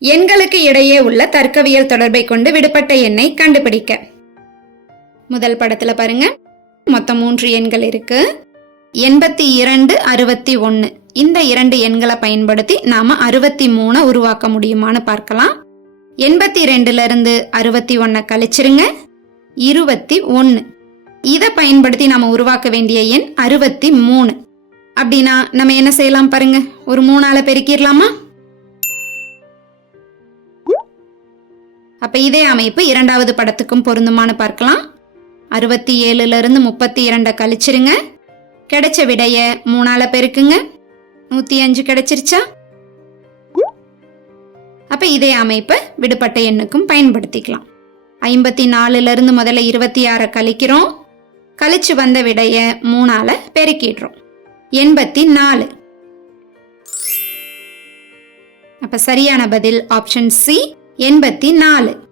எண்களுக்கு இடையே உள்ள தர்க்கவியல் தொடர்பை கொண்டு விடுபட்ட எண்ணை கண்டுபிடிக்க. முதல் படத்துல பாருங்க. மொத்தம் மூன்று எண்கள் இருக்கு. எண்பத்தி இரண்டு அறுபத்தி ஒன்று இந்த இரண்டு எண்களை பயன்படுத்தி நாம அறுபத்தி மூணை உருவாக்க முடியுமான்னு பார்க்கலாம். எண்பத்தி ரெண்டுல இருந்து அறுபத்தி ஒன்னை கழிச்சிருங்க. இருபத்தி ஒன்று இதை பயன்படுத்தி நாம உருவாக்க வேண்டிய எண் அறுபத்தி மூணு. அப்படின்னா நம்ம என்ன செய்யலாம் பாருங்க. ஒரு மூணால பெருக்கிடலாமா? அப்ப இதே அமைப்பு இரண்டாவது படத்துக்கும் பொருந்துமான்னு பார்க்கலாம். அறுபத்தி ஏழுல இருந்து முப்பத்தி இரண்டை கழிச்சிருங்க. கிடைச்ச விடைய மூணால பெருக்குங்க. நூத்தி அஞ்சு கிடைச்சிருச்சா? அப்ப இதே அமைப்பை விடுபட்ட எண்ணுக்கும் பயன்படுத்திக்கலாம். ஐம்பத்தி நாலுல இருந்து முதல்ல இருபத்தி ஆறை கழிக்கிறோம். கழிச்சு வந்த விடைய மூணால பெருக்கிடுறோம். எண்பத்தி நாலு அப்ப சரியான பதில் ஆப்ஷன் சி. எண்பத்தி நாலு.